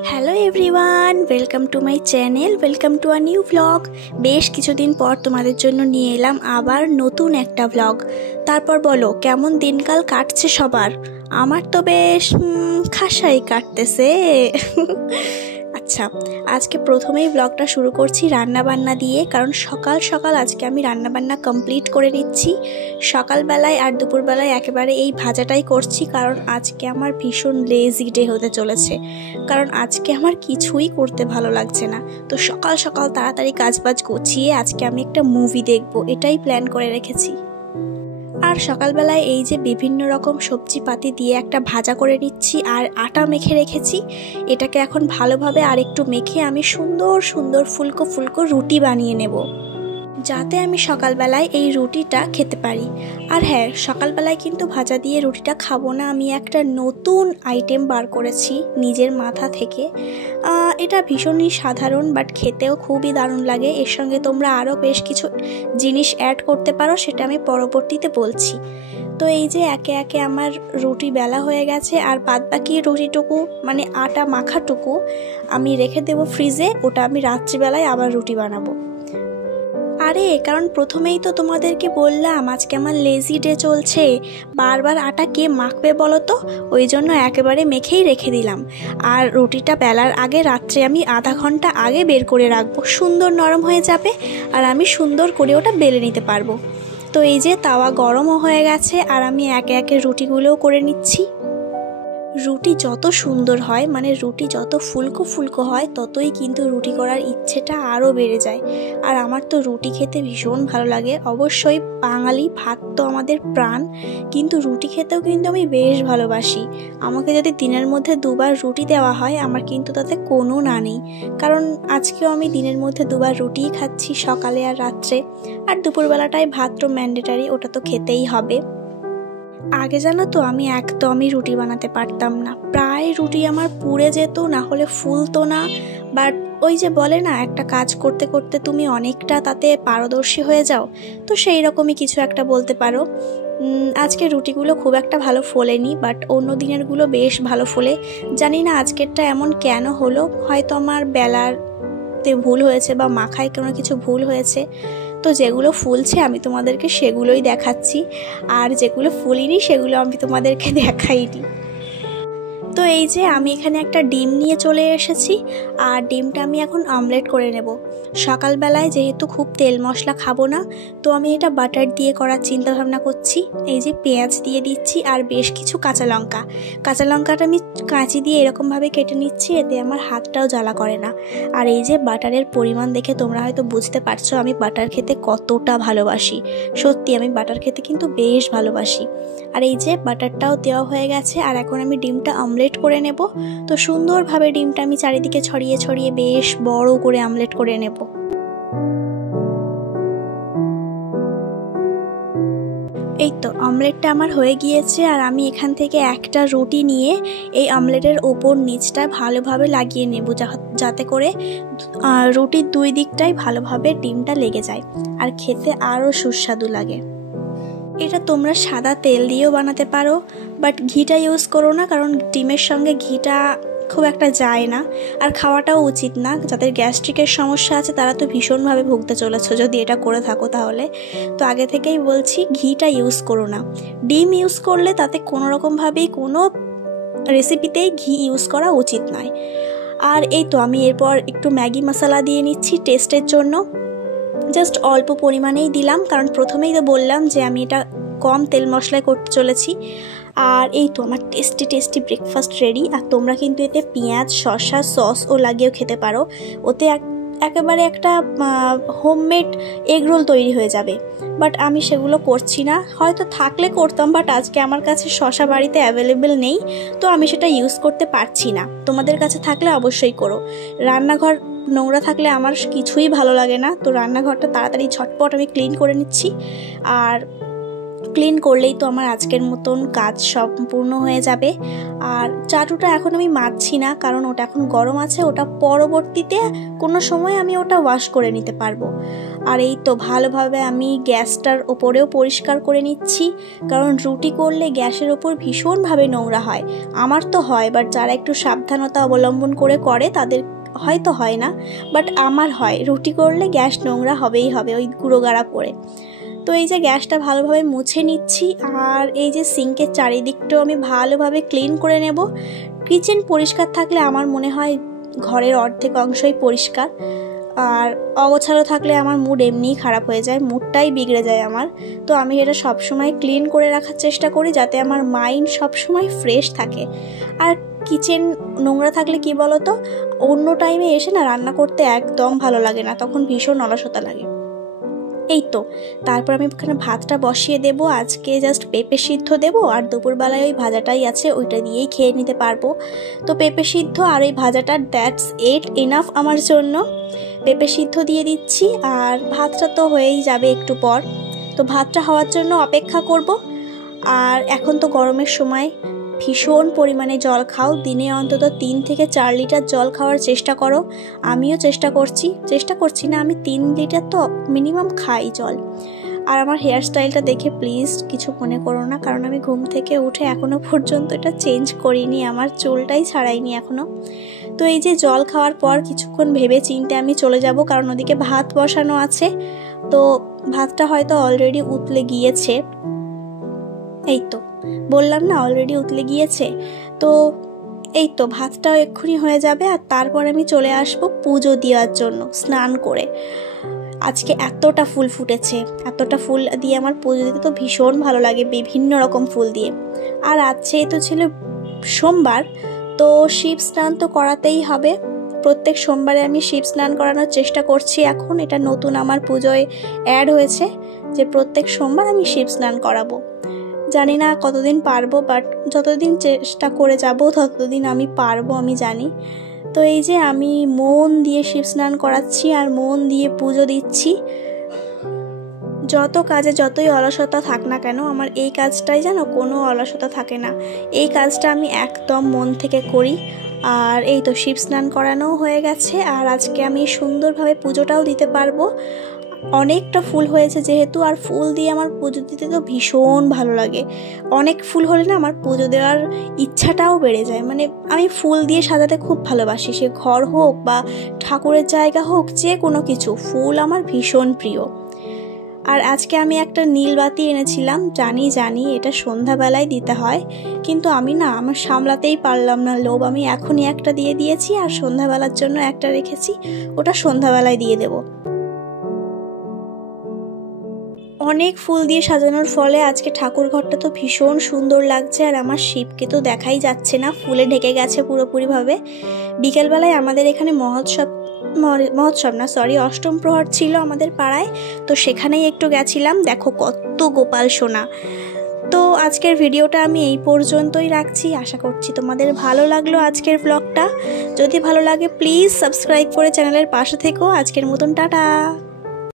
Hello everyone, welcome to my channel, welcome to a new blog. বেশ কিছুদিন পর তোমাদের জন্য নিয়ে এলাম আবার নতুন একটা ব্লগ। তারপর বলো, কেমন দিনকাল কাটছে সবার? আমার তো বেশ খাসাই কাটতেছে। আচ্ছা, আজকে প্রথমেই ব্লগটা শুরু করছি রান্নাবান্না দিয়ে, কারণ সকাল সকাল আজকে আমি রান্নাবান্না কমপ্লিট করে নিচ্ছি। সকালবেলায় আর দুপুরবেলায় একেবারে এই ভাজাটাই করছি, কারণ আজকে আমার ভীষণ লেজি ডে হতে চলেছে। কারণ আজকে আমার কিছুই করতে ভালো লাগছে না, তো সকাল সকাল তাড়াতাড়ি কাজবাজ গুছিয়ে আজকে আমি একটা মুভি দেখবো, এটাই প্ল্যান করে রেখেছি। আর সকালবেলায় এই যে বিভিন্ন রকম সবজি পাতি দিয়ে একটা ভাজা করে নিচ্ছি, আর আটা মেখে রেখেছি। এটাকে এখন ভালোভাবে আর একটু মেখে আমি সুন্দর সুন্দর ফুলকো ফুলকো রুটি বানিয়ে নেব, যাতে আমি সকালবেলায় এই রুটিটা খেতে পারি। আর হ্যাঁ, সকালবেলায় কিন্তু ভাজা দিয়ে রুটিটা খাবো না, আমি একটা নতুন আইটেম বার করেছি নিজের মাথা থেকে। এটা ভীষণই সাধারণ, বাট খেতেও খুবই দারুণ লাগে। এর সঙ্গে তোমরা আরও বেশ কিছু জিনিস অ্যাড করতে পারো, সেটা আমি পরবর্তীতে বলছি। তো এই যে একে একে আমার রুটি বেলা হয়ে গেছে, আর বাদবাকি রুটিটুকু মানে আটা মাখাটুকু আমি রেখে দেবো ফ্রিজে, ওটা আমি রাত্রিবেলায় আবার রুটি বানাবো। আরে কারণ প্রথমেই তো তোমাদেরকে বললাম আজকে আমার লেজি ডে চলছে, বারবার আটা কে মাখবে বলো তো, ওই জন্য একেবারে মেখেই রেখে দিলাম। আর রুটিটা বেলার আগে রাত্রে আমি আধা ঘন্টা আগে বের করে রাখবো, সুন্দর নরম হয়ে যাবে আর আমি সুন্দর করে ওটা বেলে নিতে পারবো। তো এই যে তাওয়া গরমও হয়ে গেছে, আর আমি একে একে রুটিগুলোও করে নিচ্ছি। রুটি যত সুন্দর হয়, মানে রুটি যত ফুলকো ফুলকো হয়, ততই কিন্তু রুটি করার ইচ্ছেটা আরও বেড়ে যায়। আর আমার তো রুটি খেতে ভীষণ ভালো লাগে। অবশ্যই বাঙালি ভাত তো আমাদের প্রাণ, কিন্তু রুটি খেতেও কিন্তু আমি বেশ ভালোবাসি। আমাকে যদি দিনের মধ্যে দুবার রুটি দেওয়া হয়, আমার কিন্তু তাতে কোনো না নেই। কারণ আজকেও আমি দিনের মধ্যে দুবার রুটিই খাচ্ছি, সকালে আর রাত্রে। আর দুপুরবেলাটায় ভাত তো ম্যান্ডেটারি, ওটা তো খেতেই হবে। আগে জানো তো আমি একদমই রুটি বানাতে পারতাম না, প্রায় রুটি আমার পুড়ে যেত, না হলে ফুলতো না। বাট ওই যে বলে না, একটা কাজ করতে করতে তুমি অনেকটা তাতে পারদর্শী হয়ে যাও, তো সেই রকমই কিছু একটা বলতে পারো। আজকে রুটিগুলো খুব একটা ভালো ফোলেনি, বাট অন্য দিনেরগুলো বেশ ভালো ফোলে। জানি না আজকেরটা এমন কেন হলো, হয়তো আমার বেলাতে ভুল হয়েছে বা মাখায় কোনো কিছু ভুল হয়েছে। তো যেগুলো ফুলছে আমি তোমাদেরকে সেগুলোই দেখাচ্ছি, আর যেগুলো ফুলিনি সেগুলো আমি তোমাদেরকে দেখাইনি। তো এই যে আমি এখানে একটা ডিম নিয়ে চলে এসেছি, আর ডিমটা আমি এখন অমলেট করে নেব। সকালবেলায় যেহেতু খুব তেল মশলা খাবো না, তো আমি এটা বাটার দিয়ে করার চিন্তা ভাবনা করছি। এই যে পেঁয়াজ দিয়ে দিচ্ছি, আর বেশ কিছু কাঁচা লঙ্কাটা আমি কাঁচি দিয়ে এরকমভাবে কেটে নিচ্ছি, এতে আমার হাতটাও জ্বালা করে না। আর এই যে বাটারের পরিমাণ দেখে তোমরা হয়তো বুঝতে পারছো আমি বাটার খেতে কতটা ভালোবাসি। সত্যি আমি বাটার খেতে কিন্তু বেশ ভালোবাসি। আর এই যে বাটারটাও দেওয়া হয়ে গেছে, আর এখন আমি ডিমটা অমলেট করে নেব। তো সুন্দরভাবে ডিমটা আমি চারিদিকে ছড়িয়ে ছড়িয়ে বেশ বড় করে অমলেট করে নেব। এই তো অমলেটটা আমার হয়ে গিয়েছে, আর আমি এখান থেকে একটা রুটি নিয়ে এই অমলেটের ওপর নিচটা ভালোভাবে লাগিয়ে নেব, যাতে করে রুটির দুই দিকটাই ভালোভাবে ডিমটা লেগে যায়, আর খেতে আরও সুস্বাদু লাগে। এটা তোমরা সাদা তেল দিয়েও বানাতে পারো, বাট ঘিটা ইউজ করো না, কারণ ডিমের সঙ্গে ঘিটা খুব একটা যায় না, আর খাওয়াটাও উচিত না। যাদের গ্যাস্ট্রিকের সমস্যা আছে তারা তো ভীষণভাবে ভুগতে চলেছো যদি এটা করে থাকো তাহলে। তো আগে থেকেই বলছি, ঘিটা ইউজ করো না। ডিম ইউজ করলে তাতে কোনো রকমভাবেই কোনো রেসিপিতেই ঘি ইউজ করা উচিত নয়। আর এই তো আমি এরপর একটু ম্যাগি মশলা দিয়ে নিচ্ছি টেস্টের জন্য। জাস্ট অল্প পরিমাণেই দিলাম, কারণ প্রথমেই তো বললাম যে আমি এটা কম তেল মশলায় করতে চলেছি। আর এই তো আমার টেস্টি টেস্টি ব্রেকফাস্ট রেডি। আর তোমরা কিন্তু এতে পেঁয়াজ শসা সসও লাগিয়েও খেতে পারো, ওতে একেবারে একটা হোমমেড এগ রোল তৈরি হয়ে যাবে। বাট আমি সেগুলো করছি না, হয়তো থাকলে করতাম, বাট আজকে আমার কাছে শসা বাড়িতে অ্যাভেলেবেল নেই, তো আমি সেটা ইউজ করতে পারছি না। তোমাদের কাছে থাকলে অবশ্যই করো। রান্নাঘর নোংরা থাকলে আমার কিছুই ভালো লাগে না, তো রান্নাঘরটা তাড়াতাড়ি ঝটপট আমি ক্লিন করে নিচ্ছি। আর ক্লিন করলেই তো আমার আজকের মতন কাজ সম্পূর্ণ হয়ে যাবে। আর চাটুটা এখন আমি মাজছি না, কারণ ওটা এখন গরম আছে, ওটা পরবর্তীতে কোনো সময় আমি ওটা ওয়াশ করে নিতে পারবো। আর এই তো ভালোভাবে আমি গ্যাসটার ওপরেও পরিষ্কার করে নিচ্ছি, কারণ রুটি করলে গ্যাসের ওপর ভীষণভাবে নোংরা হয়। আমার তো হয়, বাট যারা একটু সাবধানতা অবলম্বন করে তাদের হয়তো হয় না, বাট আমার হয়। রুটি করলে গ্যাস নোংরা হবেই হবে, ওই গুঁড়ো গাড়া পড়ে। তো এই যে গ্যাসটা ভালোভাবে মুছে নিচ্ছি, আর এই যে সিঙ্কের চারিদিকটাও আমি ভালোভাবে ক্লিন করে নেব। কিচেন পরিষ্কার থাকলে আমার মনে হয় ঘরের অর্ধেক অংশই পরিষ্কার, আর অগোছালো থাকলে আমার মুড এমনিই খারাপ হয়ে যায়, মুডটাই বিগড়ে যায় আমার। তো আমি এটা সবসময় ক্লিন করে রাখার চেষ্টা করি, যাতে আমার মাইন্ড সবসময় ফ্রেশ থাকে। আর কিচেন নোংরা থাকলে কি বলো তো, অন্য টাইমে এসে না রান্না করতে একদম ভালো লাগে না, তখন ভীষণ অলসতা লাগে। এই তো তারপর আমি এখানে ভাতটা বসিয়ে দেব। আজকে জাস্ট পেঁপে সিদ্ধ দেব, আর দুপুরবেলায় ওই ভাজাটাই আছে, ওইটা দিয়েই খেয়ে নিতে পারবো। তো পেঁপে সিদ্ধ আর ওই ভাজাটা, দ্যাটস ইট, এনাফ আমার জন্য। পেঁপে সিদ্ধ দিয়ে দিচ্ছি, আর ভাতটা তো হয়েই যাবে একটু পর। তো ভাতটা হওয়ার জন্য অপেক্ষা করব। আর এখন তো গরমের সময়, ভীষণ পরিমাণে জল খাও, দিনে অন্তত 3 থেকে 4 লিটার জল খাওয়ার চেষ্টা করো। আমিও চেষ্টা করছি না, আমি 3 লিটার তো মিনিমাম খাই জল। আর আমার হেয়ার স্টাইলটা দেখে প্লিজ কিছু মনে করো না, কারণ আমি ঘুম থেকে উঠে এখনও পর্যন্ত এটা চেঞ্জ করিনি, আমার চুলটাই ছাড়াইনি এখনও। তো এই যে জল খাওয়ার পর কিছুক্ষণ ভেবে চিন্তে আমি চলে যাব, কারণ ওদিকে ভাত বসানো আছে। তো ভাতটা হয়তো অলরেডি উতলে গিয়েছে, এই তো বললাম না অলরেডি উতলে গিয়েছে। তো এই তো ভাতটাও এক্ষুনি হয়ে যাবে, আর তারপর আমি চলে আসবো পুজো দেওয়ার জন্য স্নান করে। আজকে এতটা ফুল ফুটেছে, এতটা ফুল দিয়ে আমার পুজো দিতে তো ভীষণ ভালো লাগে, বিভিন্ন রকম ফুল দিয়ে। আর আজকেই তো ছিল সোমবার, তো শিব স্নান তো করাতেই হবে। প্রত্যেক সোমবারে আমি শিব স্নান করানোর চেষ্টা করছি এখন, এটা নতুন আমার পুজোয় অ্যাড হয়েছে যে প্রত্যেক সোমবার আমি শিব স্নান করাবো। জানি না কতদিন পারবো, বাট যতদিন চেষ্টা করে যাব ততদিন আমি পারবো, আমি জানি। তো এই যে আমি মন দিয়ে শিব স্নান করাচ্ছি আর মন দিয়ে পুজো দিচ্ছি। যত কাজে যতই অলসতা থাক না কেন, আমার এই কাজটাই যেন কোনো অলসতা থাকে না, এই কাজটা আমি একদম মন থেকে করি। আর এই তো শিব স্নান করানোও হয়ে গেছে, আর আজকে আমি সুন্দরভাবে পুজোটাও দিতে পারবো। অনেকটা ফুল হয়েছে যেহেতু, আর ফুল দিয়ে আমার পুজো দিতে তো ভীষণ ভালো লাগে। অনেক ফুল হলে না আমার পুজো দেওয়ার ইচ্ছাটাও বেড়ে যায়, মানে আমি ফুল দিয়ে সাজাতে খুব ভালোবাসি, সে ঘর হোক বা ঠাকুরের জায়গা হোক, যে কোনো কিছু, ফুল আমার ভীষণ প্রিয়। আর আজকে আমি একটা নীল বাতি এনেছিলাম, জানি এটা সন্ধ্যাবেলায় দিতে হয়, কিন্তু আমি না আমার সামলাতেই পারলাম না লোভ, আমি এখনই একটা দিয়ে দিয়েছি, আর সন্ধ্যাবেলার জন্য একটা রেখেছি, ওটা সন্ধ্যাবেলায় দিয়ে দেবো। অনেক ফুল দিয়ে সাজানোর ফলে আজকে ঠাকুর ঘরটা তো ভীষণ সুন্দর লাগছে, আর আমার শিবকে তো দেখাই যাচ্ছে না, ফুলে ঢেকে গেছে পুরোপুরিভাবে। বিকেলবেলায় আমাদের এখানে অষ্টম প্রহর ছিল আমাদের পাড়ায়, তো সেখানেই একটু গেছিলাম। দেখো কত গোপাল সোনা। তো আজকের ভিডিওটা আমি এই পর্যন্তই রাখছি, আশা করছি তোমাদের ভালো লাগলো আজকের ব্লগটা। যদি ভালো লাগে প্লিজ সাবস্ক্রাইব করে চ্যানেলের পাশে থেকো। আজকের মতন টাটা।